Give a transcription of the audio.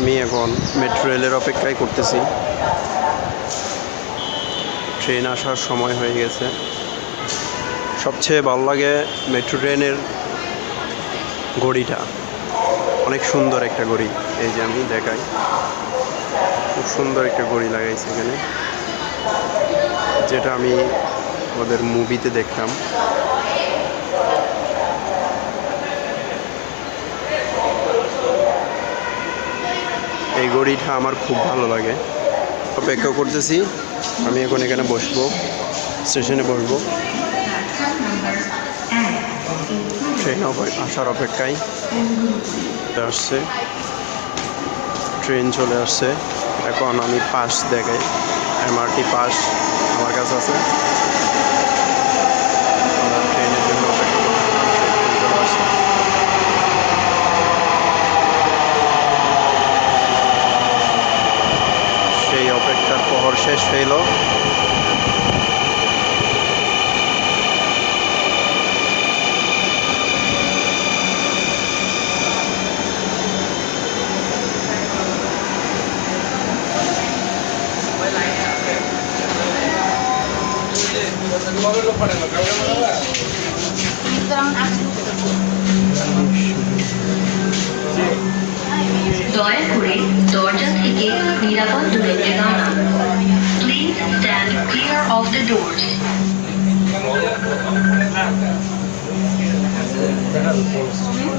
আমি এখন মেট্রো রেলের অপেক্ষায় করতেছি। ট্রেন আসার সময় হয়ে গেছে। সবচেয়ে ভালো লাগে মেট্রো ট্রেনের ঘড়িটা অনেক সুন্দর একটা ঘড়ি এই যে আমি দেখাই। খুব সুন্দর একটা ঘড়ি লাগাইছে এখানে। যেটা আমি ওদের মুভিতে দেখতাম এই ঘড়িটা আমার খুব ভালো লাগে। অপেক্ষা করতেছি, আমি এখন এখানে বসবো, স্টেশনে বসবো। ট্রেন আসার অপেক্ষায় আসছে। ট্রেন চলে আসছে। এখন আমি পাস দেখাই, এমআরটি পাস আমার কাছে আছে আমরা ট্রেনের জন্য অপেক্ষা করছি। ট্রেন চলে আসছে। সেই অপেক্ষার প্রহর শেষ হইল দয়া করে দরজা থেকে নিরাপদ দূরত্বে দাঁড়ান doors. Mm -hmm.